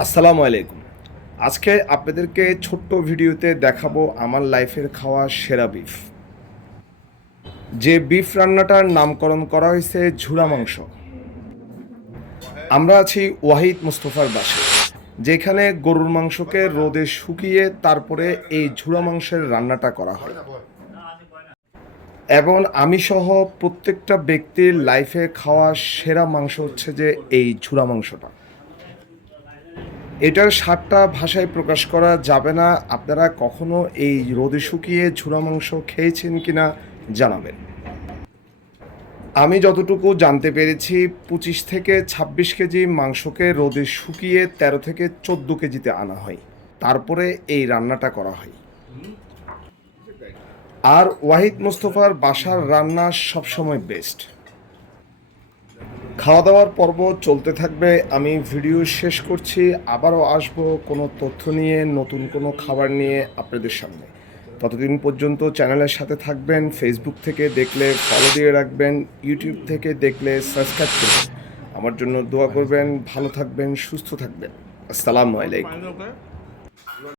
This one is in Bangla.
আসসালামু আলাইকুম। আজকে আপনাদেরকে ছোট্ট ভিডিওতে দেখাবো আমার লাইফের খাওয়া সেরা বিফ যে বিফ রান্নাটার নামকরণ করা হয়েছে ঝুড়া মাংস। আমরা আছি ওয়াহিদ মুস্তফার বাসায় যেখানে গরুর মাংসকে রোদে শুকিয়ে তারপরে এই ঝুড়া মাংসের রান্নাটা করা হয়। এবং আমি সহ প্রত্যেকটা ব্যক্তির লাইফে খাওয়া সেরা মাংস হচ্ছে যে এই ঝুড়া মাংসটা। এটার স্বাদটা ভাষায় প্রকাশ করা যাবে না। আপনারা কখনো এই রোদে শুকিয়ে ঝুরা মাংস খেয়েছেন কিনা জানাবেন। আমি যতটুকু জানতে পেরেছি, পঁচিশ থেকে ছাব্বিশ কেজি মাংসকে রোদে শুকিয়ে তেরো থেকে চোদ্দ কেজিতে আনা হয়। তারপরে এই রান্নাটা করা হয়। আর ওয়াহিদ মোস্তফার বাসার রান্না সবসময় বেস্ট খাওয়া দাওয়ার পর্ব চলতে থাকবে। আমি ভিডিও শেষ করছি। আবারও আসব কোনো তথ্য নিয়ে, নতুন কোনো খাবার নিয়ে আপনাদের সামনে। ততদিন পর্যন্ত চ্যানেলের সাথে থাকবেন ফেসবুক থেকে দেখলে ফলো দিয়ে রাখবেন ইউটিউব থেকে দেখলে সাবস্ক্রাইব করবেন। আমার জন্য দোয়া করবেন, ভালো থাকবেন, সুস্থ থাকবেন। আসসালামু আলাইকুম।